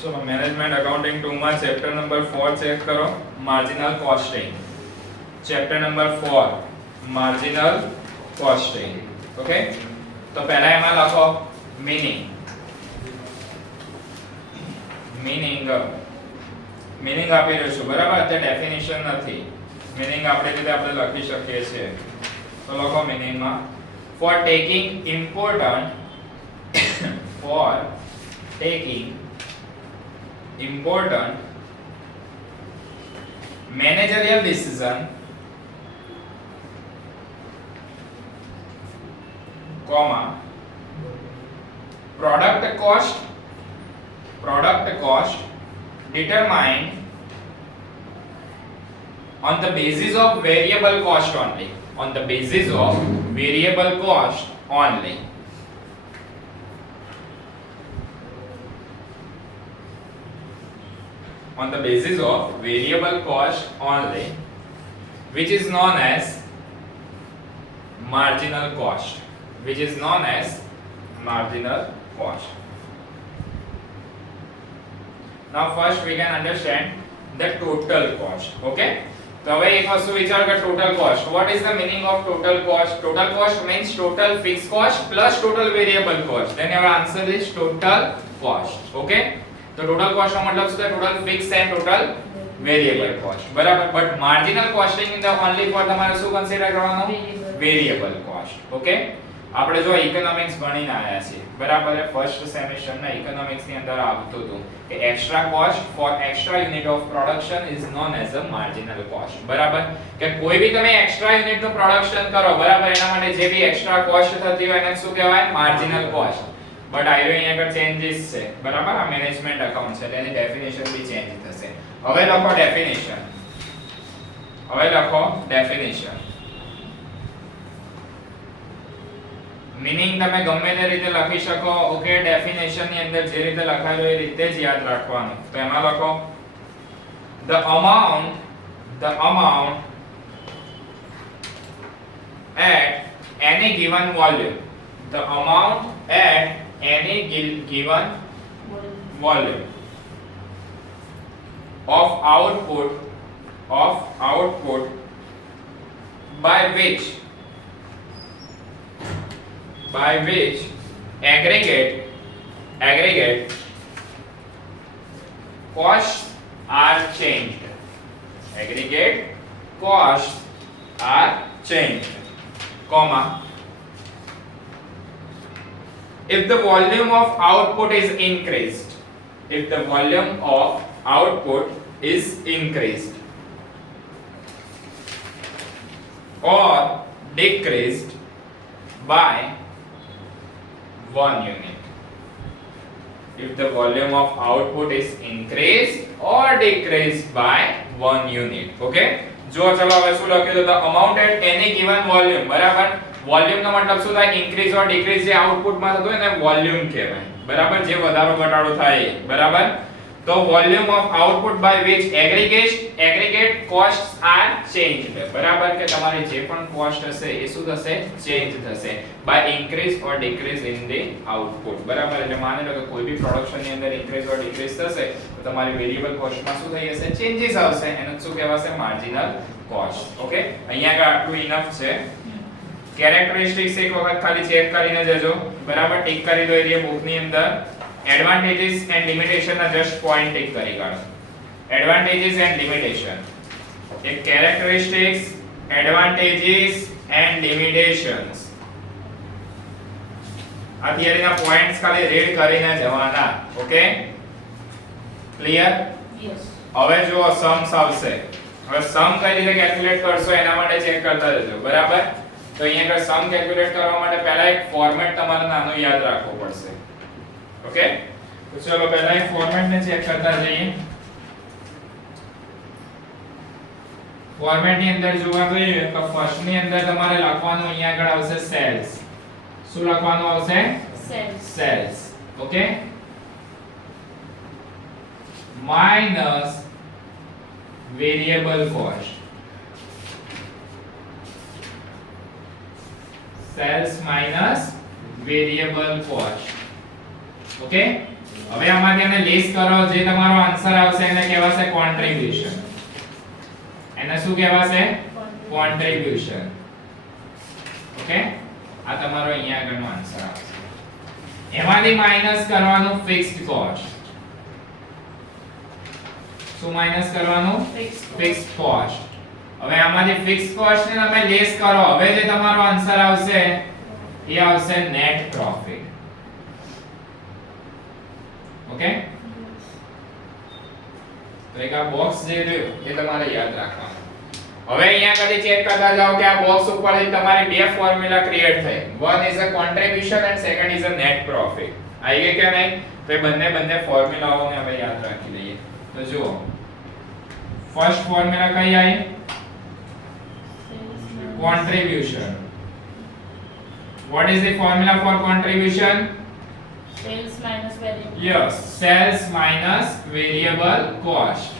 So management accounting 2 માં chapter number 4 check કરો marginal costing. Chapter number 4 marginal costing. Okay? તો પહેલા એમાં લખો meaning. meaning આપી દઈશું બરાબર, અત્યારે ડેફિનેશન નથી. meaning આપણે રીતે આપણે લખી શકીએ છીએ. તો લખો meaning માં for taking important managerial decision, comma product cost determined on the basis of variable cost only, on the basis of variable cost only. On the basis of variable cost only, which is known as marginal cost, which is known as marginal cost. Now first we can understand the total cost. Okay, તો હવે એક વસ્તુ વિચાર કે total cost, what is the meaning of total cost? Total cost means total fixed cost plus total variable cost, then our answer is total cost. Okay, તો total cost નો મતલબ શું થાય? total fixed and total variable cost, બરાબર. but marginal costing in the only for તમારે શું consider કરવાનું? variable cost. okay, આપણે જો ઇકોનોમિક્સ ભણીને આયા છીએ બરાબર, ફર્સ્ટ સેમેસ્ટર ના ઇકોનોમિક્સ ની અંદર આવતું હતું કે extra cost for extra unit of production is known as a marginal cost. બરાબર, કે કોઈ બી તમે એક્સ્ટ્રા યુનિટ નું પ્રોડક્શન કરો બરાબર, એના માટે જે બી એક્સ્ટ્રા કોસ્ટ થતી હોય એને શું કહેવાય? Marginal cost. બટ આયરો અહીંયા આગળ ચેન્જીસ છે બરાબર, આ મેનેજમેન્ટ એકાઉન્ટ છે તેની ડેફિનેશન બી ચેન્જ થશે. હવે લખો ડેફિનેશન. મીનિંગ તમે ગમે તે રીતે લખી શકો. ઓકે, ડેફિનેશન ની અંદર જે રીતે લખાયેલું એ રીતે જ યાદ રાખવાનું. તો એમાં લખો the amount at any given volume, the amount at any given volume of output by which aggregate costs are changed. Aggregate costs are changed, comma if the volume of output is increased, if the volume of output is increased or decreased by 1 unit. If the volume of output is increased or decreased by 1 unit. Okay, જો ચલો હવે શું લખ્યું તો the amount at any given volume, બરાબર. Volume નો મતલબ શું થાય? ઇન્ક્રીઝ ઓર ડિક્રીઝ જે આઉટપુટ માં થતું હોય ને વોલ્યુમ કહેવાય બરાબર, જે વધારો ઘટાડો થાય બરાબર. તો volume of output by which aggregate costs are changed, બરાબર, કે તમારી જે પણ કોસ્ટ હશે એ શું થશે? ચેન્જ થશે by increase or decrease in the output. બરાબર, એટલે માની લો કે કોઈ બી પ્રોડક્શન ની અંદર ઇન્ક્રીઝ ઓર ડિક્રીઝ થશે તો તમારી વેરીએબલ કોસ્ટ માં શું થઈ જશે? ચેન્જીસ આવશે. એને શું કહેવાશે? Marginal cost. ઓકે, અહીંયા આગળ આટલું ઇનફ છે. કેરેક્ટરિસ્ટિક્સ એક વખત ખાલી ચેક કરીને જજો બરાબર, ટિક કરી દો એ બુક ની અંદર. એડવાન્ટેजेस એન્ડ લિમિટેશન ના જસ્ટ પોઈન્ટ ટિક કરી કાઢો. એડવાન્ટેजेस એન્ડ લિમિટેશન, એક કેરેક્ટરિસ્ટિક્સ, એડવાન્ટેजेस એન્ડ લિમિટેશન્સ. આ થિયરી ના પોઈન્ટ્સ ખાલી રીડ કરીને જવાના. Okay, clear? યસ. હવે જો सम्स આવશે. હવે સમ કઈ રીતે કેલ્ક્યુલેટ કરશો એના માટે ચેક કરતા રહેજો બરાબર. તો અહીંયા આગળ સમ કેલ્ક્યુલેટ કરવા માટે પહેલા એક ફોર્મેટ તમારે નાનું યાદ રાખવું પડશે. ઓકે, તો ચલો પહેલા એક ફોર્મેટ ને ચેક કરતા જઈએ. ફોર્મેટ ની અંદર જોવા જોઈએ તો ફર્સ્ટ ની અંદર તમારે લખવાનું અહીંયા આગળ આવશે સેલ્સ. શું લખવાનું આવશે? Sales. Okay, minus variable cost. Sales minus variable cost. Okay? હવે આમાંથી એને લેસ કરો, જે તમારો આન્સર આવશે એને કહેવાશે કોન્ટ્રીબ્યુશન. એને શું કહેવાશે? કોન્ટ્રીબ્યુશન. ઓકે, આ તમારો અહીંયા આગળનો આન્સર આવશે. એમાંથી માઈનસ કરવાનું ફિક્સ્ડ કોસ્ટ. શું માઈનસ કરવાનું? Fixed cost. હવે આમાંથી ફિક્સ્ડ કોસ્ટ ને તમે લેસ કરો, હવે જે તમારો આન્સર આવશે એ આવશે નેટ પ્રોફિટ. ઓકે, તો એક આ બોક્સ જે રહ્યું એ તમારે યાદ રાખવાનું. હવે અહીંયા કદી ચેક કરતા જાઓ કે આ બોક્સ ઉપરથી તમારી બે ફોર્મ્યુલા ક્રિએટ થઈ. One is a contribution and second is a net profit. આવી ગઈ કે નહીં? તો એ બંને ફોર્મ્યુલાઓને હવે યાદ રાખી લઈએ. તો જુઓ, ફર્સ્ટ ફોર્મ્યુલા કઈ આવી? Contribution. What is the formula for contribution? Sales minus variable. Yes, sales minus variable cost.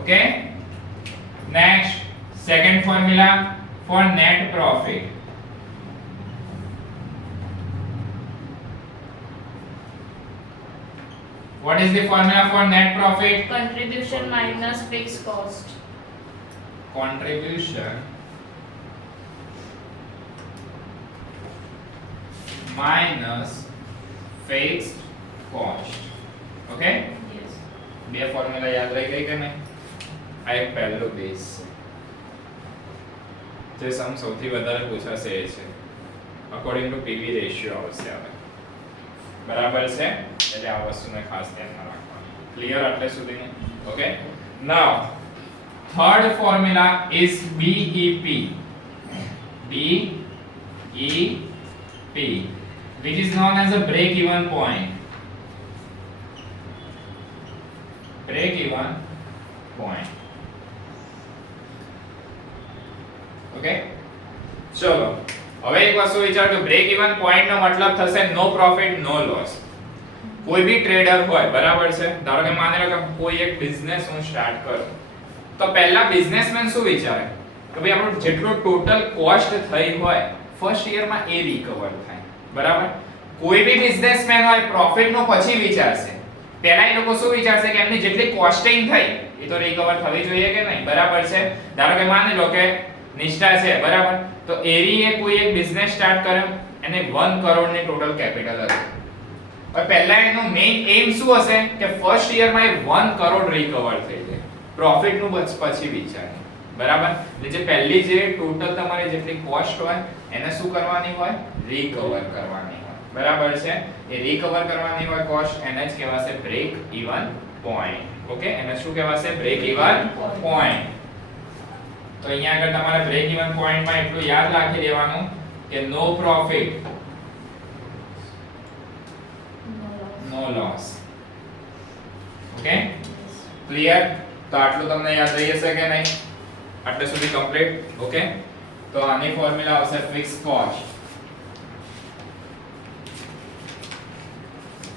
Okay? Next, second formula for net profit. What is the formula for net profit? Contribution minus fixed cost. Contribution minus fixed cost. Okay? Yes. બે formula યાદ રહી ગઈ કે નહીં? આ એક પહેલો base છે. જે સમ સૌથી વધારે પૂછાશે એ છે. અકોર્ડિંગ ટુ પીવી રેશિયો આવશે હવે. બરાબર છે? એટલે આ વસ્તુને ખાસ ધ્યાનમાં રાખવાનું. ક્લિયર આટલે સુધી? Okay, now third formula is BEP. BEP, which is known as a break even point. Break even point. Okay, ચલો હવે એક વસ્તુ વિચારો કે બ્રેક ઇવન પોઈન્ટ નો મતલબ થશે નો પ્રોફિટ નો લોસ. કોઈ બી ટ્રેડર હોય, બરાબર છે, ધારો કે માની લો કે કોઈ એક બિઝનેસ હું સ્ટાર્ટ કરું, તો પહેલા બિઝનેસમેન શું વિચારે કે ભાઈ આપણું જેટલું ટોટલ કોસ્ટ થઈ હોય ફર્સ્ટ યરમાં એ રિકવર થાય. બરાબર, કોઈ બી બિઝનેસમેન હોય પ્રોફિટ નો પછી વિચારશે. પહેલા એ લોકો શું વિચારશે કે એમની જેટલી કોસ્ટિંગ થઈ એ તો રિકવર થવી જોઈએ કે નહીં? બરાબર છે, ધારો કે માની લો કે નિષ્ઠા છે, બરાબર, તો એરીએ કોઈ એક બિઝનેસ સ્ટાર્ટ કર્યો, એને 1 કરોડ ની ટોટલ કેપિટલ હતી. હવે પહેલા એનું મેઇન એમ શું હશે કે ફર્સ્ટ યરમાં એ 1 કરોડ રિકવર થઈ જાય. પ્રોફિટ નું પછી વિચારે. બરાબર, એટલે જે પહેલી જે ટોટલ તમારી જેટલી કોસ્ટ હોય એને શું કરવાની હોય? રિકવર કરવાની હોય. બરાબર છે, એ રિકવર કરવાની હોય કોસ્ટ, એને જ કહેવાશે બ્રેક ઇવન પોઈન્ટ. ઓકે, એને શું કહેવાશે? Break even point. તો અહીંયા આગળ તમારે બ્રેક ઇવન પોઈન્ટ માં એટલું યાદ રાખી દેવાનું કે નો પ્રોફિટ નો લોસ. Okay, clear? તો આટલું તમને યાદ રહી હશે કે નહીં? આટલે સુધી કમ્પ્લીટ. ઓકે, તો આની ફોર્મ્યુલા આવશે fixed cost.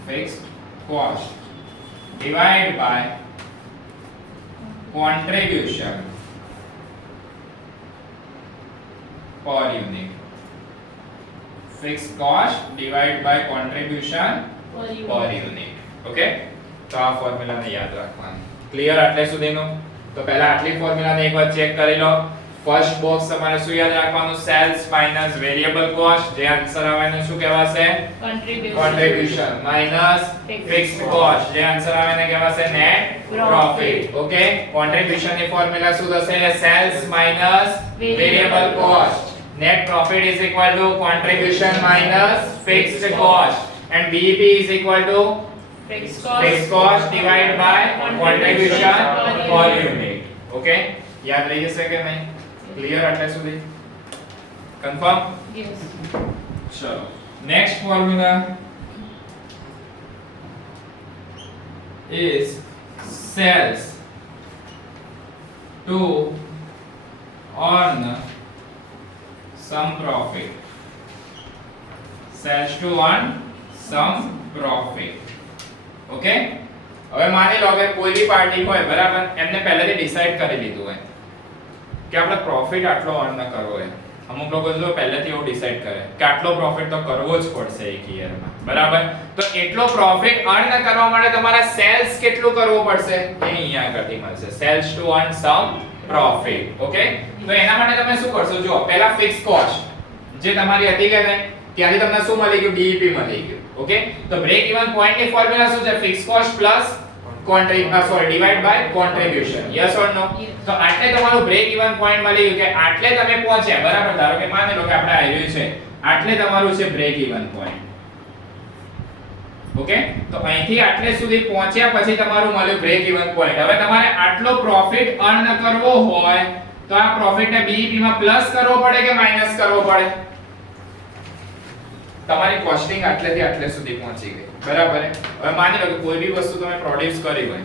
Fixed cost divide by contribution per unit. Fixed cost divided by contribution per unit. Okay, તો આ ફોર્મ્યુલાને યાદ રાખવાનું. ક્લિયર આટલે સુધીનું? તો પહેલા આટલી ફોર્મ્યુલાને એકવાર ચેક કરી લો. ફર્સ્ટ બોક્સ તમારે શું યાદ રાખવાનું? સેલ્સ માઈનસ વેરિયેબલ કોસ્ટ, જે આન્સર આવે એને શું કહેવાશે? કોન્ટ્રીબ્યુશન માઈનસ ફિક્સ્ડ કોસ્ટ, જે આન્સર આવે એને કહેવાશે નેટ પ્રોફિટ. ઓકે, કોન્ટ્રીબ્યુશન ની ફોર્મ્યુલા શું થશે? Sales minus variable cost. Net profit is equal to contribution minus fixed cost, and BEP is equal to Fixed cost divided by contribution per unit. Okay, યાદ રહી જશે કે નહીં? Clear આટલે સુધી? કન્ફર્મ? Yes. ચલો next formula is sales to earn some profit. Sells to earn some profit. Okay, હવે માની લો કે કોઈ બી પાર્ટી હોય, બરાબર, એમને પહેલેથી ડિસાઈડ કરી લીધું હોય કે આપણે પ્રોફિટ આટલો અર્ન કરવો છે. અમુક લોકો જો પહેલેથી એવું ડિસાઈડ કરે કે આટલો પ્રોફિટ તો કરવો જ પડશે એક યરમાં, બરાબર? તો એટલો પ્રોફિટ અર્ન કરવા માટે તમારે સેલ્સ કેટલું કરવું પડશે એ અહીંયા આગળથી મળશે. Sales to earn some profit. Okay, તો એના માટે તમે શું કરશો? જો પહેલા ફિક્સ કોસ્ટ જે તમારી હતી કે નહીં, ત્યાંથી તમને શું મળી ગયું? બીઈપી મળી ગયું. ઓકે, તો બ્રેક ઇવન પોઈન્ટ ની ફોર્મ્યુલા શું છે? Fix cost plus divide by contribution. Yes or no? તો આટલે તમારું બ્રેક ઇવન પોઈન્ટ મળી ગયું કે આટલે તમે પહોંચ્યા, બરાબર? ધારો કે માની લો કે આપણે આવ્યું છે આટલે તમારું છે બ્રેક ઇવન પોઈન્ટ. ઓકે, તો અહીંથી આટલે સુધી પહોંચ્યા પછી તમારું મળ્યું બ્રેક ઇવન પોઈન્ટ. હવે તમારે આટલો પ્રોફિટ અર્ન કરવો હોય તો આ પ્રોફિટ ને બીઈપી માં પ્લસ કરવો પડે કે માઈનસ કરવો પડે? તમારી કોસ્ટિંગ આટલેથી આટલે સુધી પહોંચી ગઈ, બરાબર? હવે માની લો કે કોઈ બી વસ્તુ તમે પ્રોડ્યુસ કરી હોય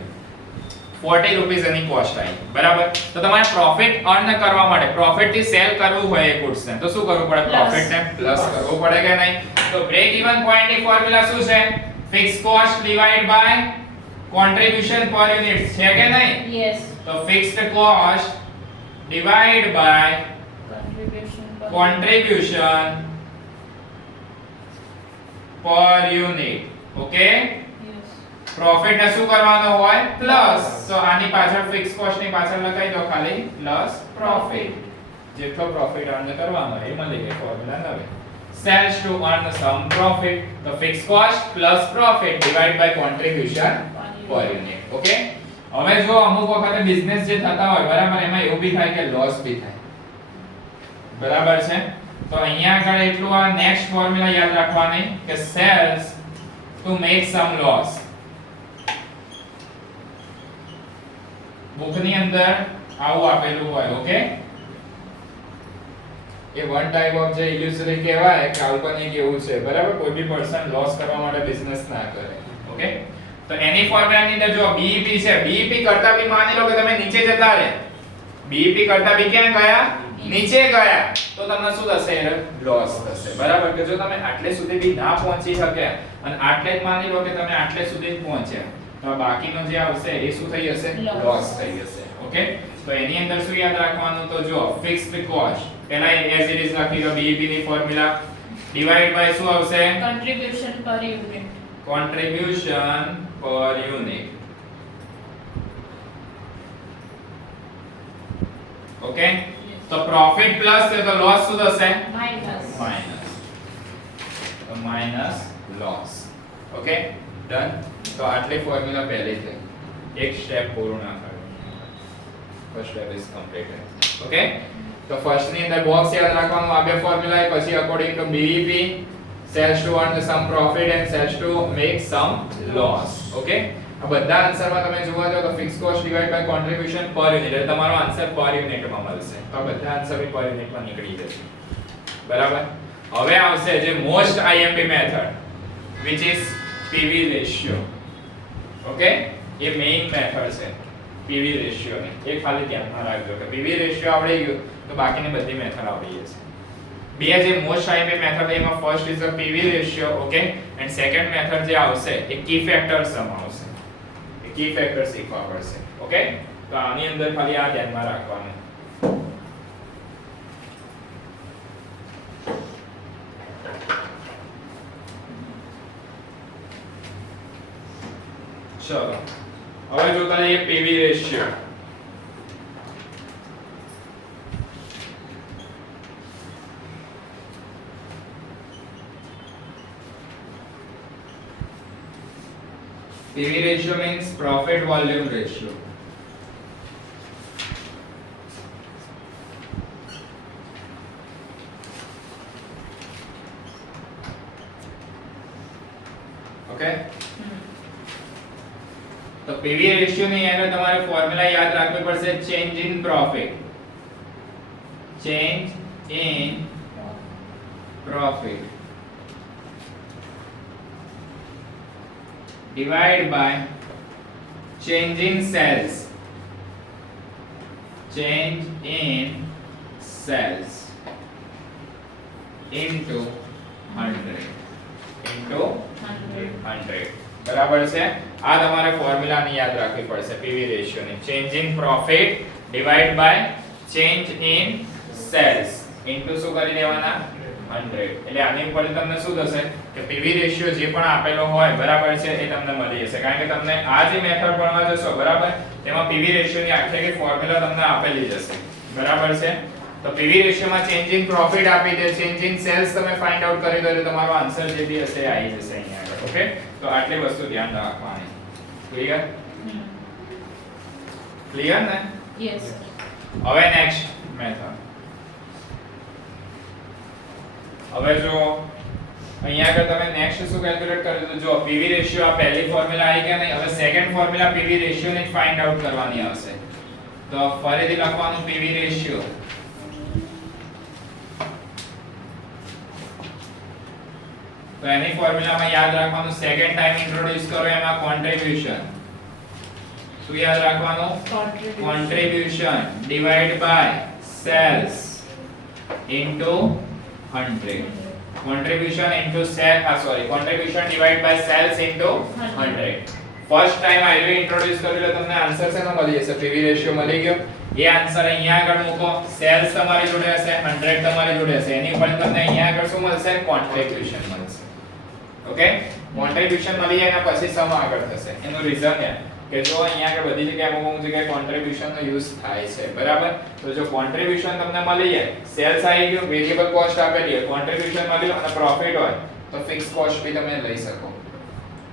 40 રૂપીસ એની કોસ્ટ આવી, બરાબર? તો તમારે પ્રોફિટ અર્ન કરવા માટે, પ્રોફિટ થી સેલ કરવું હોય એ ગુડ્સ ને, તો શું કરવું પડે? પ્રોફિટ ને પ્લસ કરવું પડે કે નહીં? તો બ્રેક ઇવન પોઈન્ટ ની ફોર્મ્યુલા શું છે? Fix cost divide by contribution per unit, છે કે નહીં? Yes. તો fixed cost divide by contribution per unit. Okay, Yes. Profit ને શું કરવાનો હોય? પ્લસ. તો આની પાછળ ફિક્સ કોસ્ટ ની પાછળ લખાઈ દો ખાલી પ્લસ પ્રોફિટ. જેટલો પ્રોફિટ અર્ન કરવાનો એ મળી ગઈ ફોર્મ્યુલા નવી. Sales to earn some profit. તો fix cost plus profit divide by contribution per unit. Okay, હવે જો અમુક વખતે બિઝનેસ જે થતા હોય, બરાબર, એમાં એવું બી થાય કે લોસ બી થાય, બરાબર છે? તો અહીંયા આગળ એટલું આ નેક્સ્ટ ફોર્મ્યુલા યાદ રાખવાની કે sales to make some loss. Book ની અંદર આવું આપેલું હોય. ઓકે, એ વન ટાઈપ ઓફ જે ઇલ્યુસ્ટ્રી કહેવાય, કાલ્પનિક એવું છે, બરાબર? કોઈ બી પર્સન લોસ કરવા માટે બિઝનેસ ના કરે. ઓકે, તો એની ફોર્મ્યુલા ની અંદર જો બીઈપી છે, બીઈપી કરતા બી માની લો કે તમે નીચે જતા રહે, બીઈપી કરતા બી ક્યાં ગયા? નીચે ગયા, તો તમને શું થશે? લોસ થશે, બરાબર? કે જો તમે આટલે સુધી બી ના પહોંચી શક્યા અને આટલે જ માની લો કે તમે આટલે સુધી જ પહોંચ્યા, તો બાકીનો જે આવશે એ શું થઈ જશે? લોસ થઈ જશે. ઓકે, તો એની અંદર શું યાદ રાખવાનું? તો જો ફિક્સ્ડ કોસ્ટ પહેલા એઝ ઇટ ઇઝ લખી દો, બીઈપી ની ફોર્મ્યુલા ડિવાઇડ બાય શું આવશે? Contribution per unit. Contribution per unit. Okay, તો પ્રોફિટ પ્લસ છે તો લોસ શું થશે? Minus. માઈનસ. તો માઈનસ લોસ. Okay, done. તો આટલી ફોર્મ્યુલા પહેલી થઈ. એક સ્ટેપ પૂરું ના કર્યું. First step is completed. Okay, તો ફર્સ્ટ ની અંદર બોક્સ યાદ રાખવાનું, આ બે ફોર્મ્યુલા પછી according to BEP, sales to earn some profit and sales to make some loss. Okay, આ બધા આન્સરમાં તમે જોવા જાવ તો fix cost divide by contribution per unit, એટલે તમારો આન્સર પર યુનિટમાં મળશે. તો આ બધા આન્સર બી પર યુનિટમાં નીકળી જશે, બરાબર? હવે આવશે જે most IMP method which is PV ratio. Okay, A main method છે પીવી રેશિયો ની. એ ખાલી ધ્યાનમાં રાખજો કે પીવી રેશિયો આવડી ગયું તો બાકીની બધી મેથડ આવડી જશે. બે જે મોસ્ટ આઈએમપી મેથડ એમાં first is a PV ratio. Okay, and second method જે આવશે એ કી ફેક્ટર સમ આવશે. કી ફેક્ટર શીખવા પડશે. ઓકે, તો આની અંદર ખાલી આ ધ્યાનમાં રાખવાનું. ચલો, હવે જોતા જઈએ PV ratio. PV ratio means profit volume ratio. Okay? તો PV ratio ની અંદર તમારે ફોર્મ્યુલા યાદ રાખવી પડશે, change in profit. Change in profit divide by change in sales. Change in sales into 100 into 100. બરાબર છે? આ તમારે ફોર્મ્યુલા ની યાદ રાખવી પડશે પીવી રેશિયો ની. Change in profit divide by change in sales into શું કરી દેવાના 100 એટલે આની ઉપરથી તમને શું થશે કે પીવી રેશિયો જે પણ આપેલો હોય બરાબર છે એ તમને મળી જશે કારણ કે તમને આ જે મેથડ ભણવા જશો બરાબર તેમાં પીવી રેશિયોની આખી ફોર્મ્યુલા તમને આપેલી જશે બરાબર છે તો પીવી રેશિયોમાં ચેન્જ ઇન પ્રોફિટ આપી દે ચેન્જ ઇન સેલ્સ તમે ફાઇન્ડ આઉટ કરી દો એટલે તમારો આન્સર જે બી હશે એ આવી જશે અહીંયા આગળ ઓકે તો આટલી વસ્તુ ધ્યાન રાખવાની ક્લિયર ક્લિયર ને યસ હવે નેક્સ્ટ મેથડ હવે જો અહીંયા આગળ તમે નેક્સ્ટ શું કેલ્ક્યુલેટ કરી દીધું જો પીવી રેશિયો આ પહેલી ફોર્મ્યુલા આવી ગયા નહીં હવે સેકન્ડ ફોર્મ્યુલા પીવી રેશિયો ને ફાઇન્ડ આઉટ કરવાની આવશે તો ફરીથી લખવાનું પીવી રેશિયો તો એની ફોર્મ્યુલામાં યાદ રાખવાનું સેકન્ડ ટાઈમ ઇન્ટ્રોડ્યુસ કરો એમાં કોન્ટ્રીબ્યુશન શું યાદ રાખવાનું contribution divide by sales into 100 contribution into cell contribution divided by cells into 100 first time Ivy introduce કર્યું એટલે તમને આન્સર શેનો મળી જશે પીવી રેશિયો મળી ગયો એ આન્સર અહીંયા આગળ મૂકો સેલ્સ તમારી જોડે હશે 100 તમારી જોડે હશે એની ઉપર તમને અહીંયા આગળ શું મળશે કોન્ટ્રીબ્યુશન મળશે ઓકે કોન્ટ્રીબ્યુશન મળી જાય એના પછી સમ આગળ થશે એનું રીઝન એ કે જો અહીંયા આગળ બધી જગ્યાએ અમુક જગ્યાએ કોન્ટ્રીબ્યુશન નો યુઝ થાય છે બરાબર તો જો કોન્ટ્રીબ્યુશન તમને મળી જાય સેલ્સ આવી ગયો વેરિયેબલ કોસ્ટ આપેલી હોય કોન્ટ્રીબ્યુશન મળ્યું અને પ્રોફિટ હોય તો ફિક્સ કોસ્ટ બી તમે લઈ શકો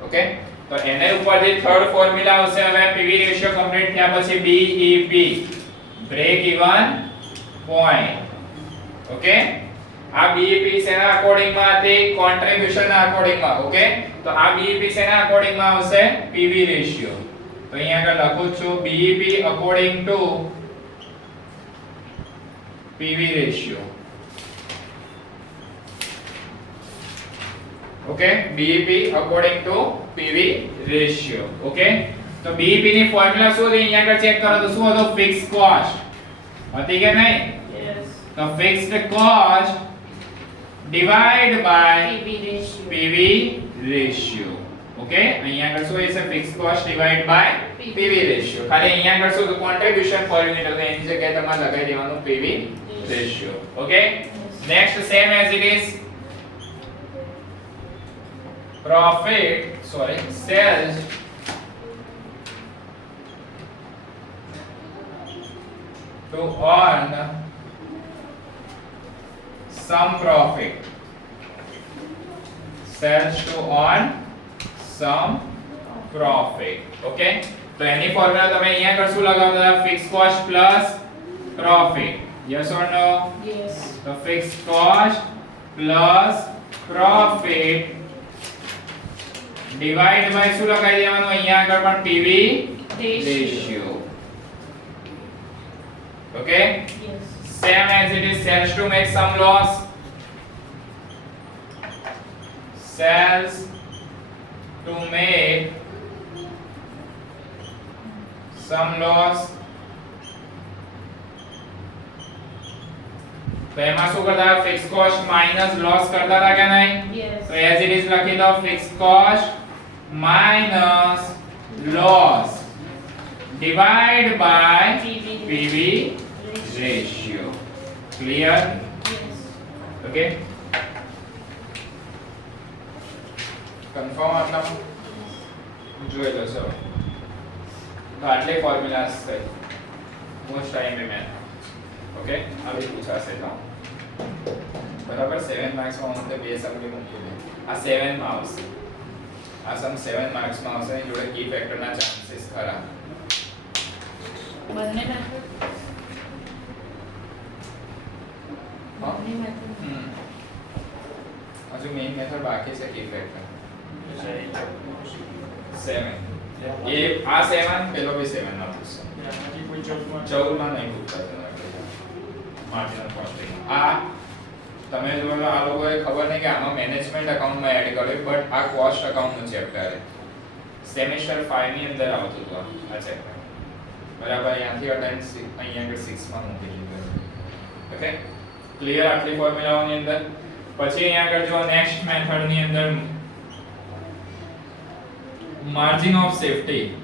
ઓકે તો એને ઉપરથી થર્ડ ફોર્મ્યુલા આવશે હવે પીવી રેશિયો કમ્પ્લીટ થયા પછી BEP break even point okay આ BEP શેના અકોર્ડિંગ માં હતી કોન્ટ્રીબ્યુશન ના અકોર્ડિંગ માં ઓકે તો આ BEP શેના અકોર્ડિંગ માં આવશે પીવી રેશિયો તો અહીંયા આગળ લખું છું BEP according to PV ratio okay BEP according to PV ratio okay તો BEP ની ફોર્મ્યુલા શું હતી અહીંયા આગળ ચેક કરો તો શું હતો ફિક્સ્ડ કોસ્ટ હતી કે નહીં યસ તો fixed cost divide by PV ratio okay અહીંયા આગળ શું હશે fixed cost divide by PV ratio ખાલી અહીંયા આગળ શું કોન્ટ્રીબ્યુશન પર યુનિટ એટલે એની જગ્યાએ તમારે લગાવી દેવાનું PV ratio okay next same as it is sales to earn some profit sales to earn some profit okay તો એની ફોર્મ્યુલા તમે અહીંયા આગળ શું લગાવતા fix cost plus profit yes or no yes તો fix cost plus profit divide by શું લગાવી દેવાનું અહીંયા આગળ પણ PV ratio okay yes same as it is sales to make some loss sales to make some loss તો એમાં શું કરતા ફિક્સ કોસ્ટ માઈનસ લોસ કરતા હતા કે નહીં યસ તો એઝ ઇટ ઇઝ લખી દો fix cost minus loss divide by PV ratio clear yes okay confirm આટલા જોઈ લો સર તો આટલી ફોર્મ્યુલાસ છે મોસ્ટ ટાઈમ મેં ઓકે આવી પૂછાશે તો બરાબર 7 માર્ક્સ માં હું બે સમ મૂકી દે આ 7 માં આવશે આ સમ 7 માર્ક્સ માં આવશે એની જોડે કી ફેક્ટર ના ચાન્સીસ ખરા બંને મેથડ હા? બંને મેથડ હજુ મેઇન મેથડ બાકી છે કી ફેક્ટર 7 એ આ 7 પેલો બી 7 માં પૂછશે 14 માં નહીં પૂછતા માર્જિનલ કોસ્ટિંગ આ તમે જો આ લોકોએ ખબર નહીં કે આમાં મેનેજમેન્ટ એકાઉન્ટમાં એડ કર્યું બટ આ કોસ્ટ એકાઉન્ટનું ચેપ્ટર છે સેમેસ્ટર 5 ની અંદર આવતું હતું આ ચેપ્ટર બરાબર અહીંયાથી અટેન્ડ અહીંયા આગળ 6 માં મૂકી દીધું ઓકે ક્લિયર આટલી ફોર્મ્યુલાઓની અંદર પછી અહીંયા આગળ જો નેક્સ્ટ મેથડ ની અંદર margin of safety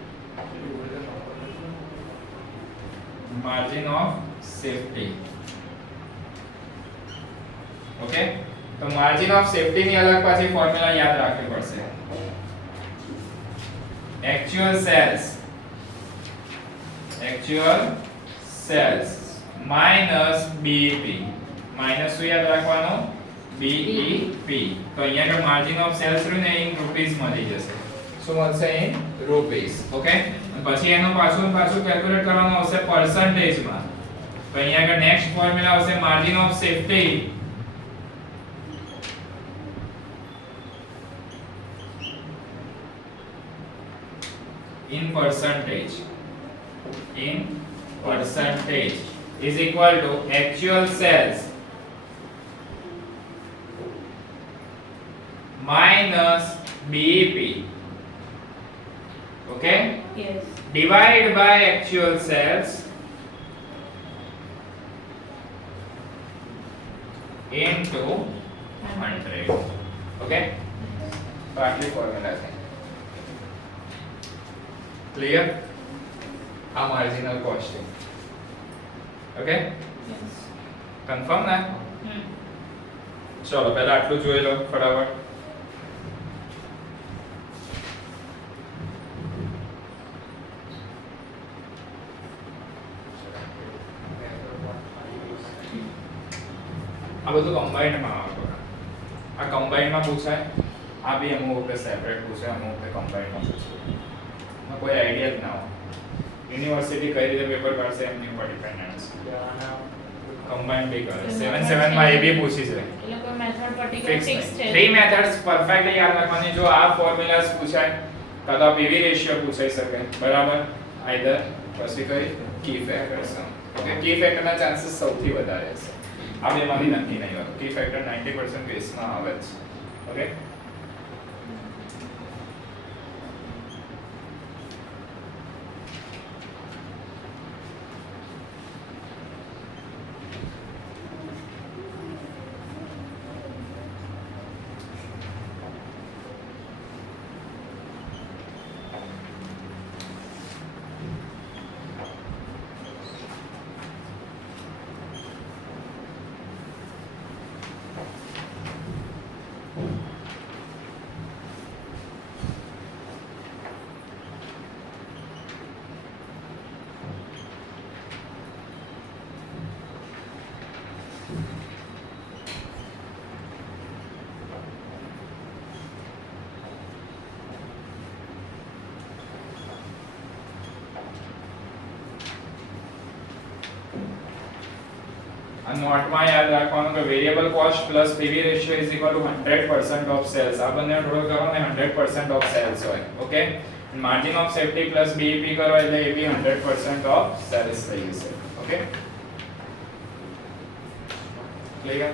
safety. Okay, તો માર્જિન ઓફ સેફટી ની અલગ પાછી ફોર્મ્યુલા યાદ રાખવી પડશે. actual sales minus BEP. Minus શું યાદ રાખવાનું? BEP. તો અહીંયા આગળ માર્જિન ઓફ સેલ્સ રહ્યું ને ઇન રૂપીસ મળી જશે. શું મળશે? In rupees. ઓકે, પછી એનું પાછું કેલ્ક્યુલેટ કરવાનું આવશે પર્સન્ટેજ માં. તો અહીંયા આગળ નેક્સ્ટ ફોર્મ્યુલા આવશે margin of safety in percentage is equal to actual sales minus BEP. Okay, Yes. divide by actual sales into 100. Okay, તો આટલી ફોર્મ્યુલા છે. ક્લિયર? આ marginal costing. Okay, Yes. Confirm ને? Hmm. ચલો પહેલા આટલું જોઈ લો ફટાફટ. આ બધું કમ્બાઈન્ડ માં આવે. આ કમ્બાઈન્ડ માં પૂછાય, આ બી અમુક વખતે સેપરેટ પૂછાય, અમુક વખતે કમ્બાઈન્ડ માં પૂછાય. એમાં કોઈ આઈડિયા જ ના હોય. યુનિવર્સિટી કઈ રીતે પેપર કાઢશે એમની ઉપર ડિપેન્ડન્ટ છે. કમ્બાઈન્ડ બી કરે. 7 માં એ બી પૂછી છે. એ લોકો મેથડ પર્ટિક્યુલર ફિક્સ ફિક્સ છે. થ્રી મેથડ્સ પરફેક્ટલી યાદ રાખવાની. જો આ ફોર્મ્યુલાસ પૂછાય કાં તો પીવી રેશિયો પૂછાઈ શકે, બરાબર, આઈધર પછી કઈ કી ફેક્ટર્સ. ઓકે, કી ફેક્ટરના ચાન્સીસ સૌથી વધારે છે. આ બેમાંથી નક્કી નહીં હોતું. કી ફેક્ટર 90% કેસમાં આવે જ. ઓકે, આ નોટમાં યાદ રાખવાનું કે variable cost plus PV ratio is equal to 100% of sales. આ બંને થોડો કરો ને 100% ઓફ સેલ્સ હોય. Okay, margin of safety plus BEP કરો એટલે એ બી 100% ઓફ સેલ્સ થઈ જશે. Okay, clear?